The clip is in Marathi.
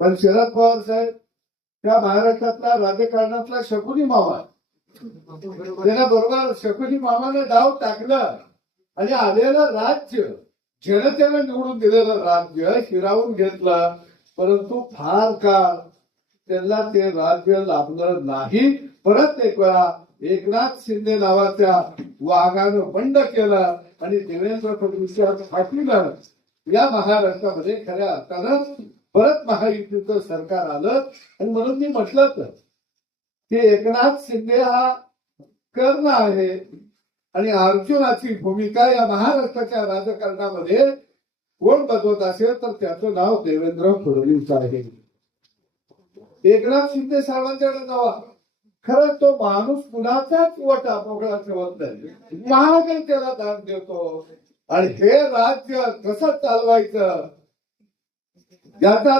पण शरद पवार साहेब त्या महाराष्ट्रातला राजकारणातला शकुनी मामा आहे. त्याला बरोबर शकुनी मामाने डाव टाकलं आणि आलेलं राज्य जनतेनं निवडून दिलेलं राज्य हिरावून घेतलं. परंतु फार काळ त्यांना ते राज्य लाभलं नाही. परत एक वेळा एकनाथ शिंदे नावाच्या वाघानं बंड केलं आणि देवेंद्र फडणवीसच्या फाशीनं या महाराष्ट्रामध्ये खऱ्या अर्थानं परत महायुतीचं सरकार आलं. आणि म्हणून मी म्हटलं तर की एकनाथ शिंदे हा कर्ण आहे आणि अर्जुनाची भूमिका या महाराष्ट्राच्या राजकारणामध्ये कोण बदलत असेल तर त्याचं नाव देवेंद्र फडणवीस आहे. एकनाथ शिंदे साहेबांच्याकडे जावा, खरं तो माणूस कुणाचाच वटा मोकळा ठेवत नाही. महाग त्याला दान देतो आणि हे राज्य कसं चालवायचं याचा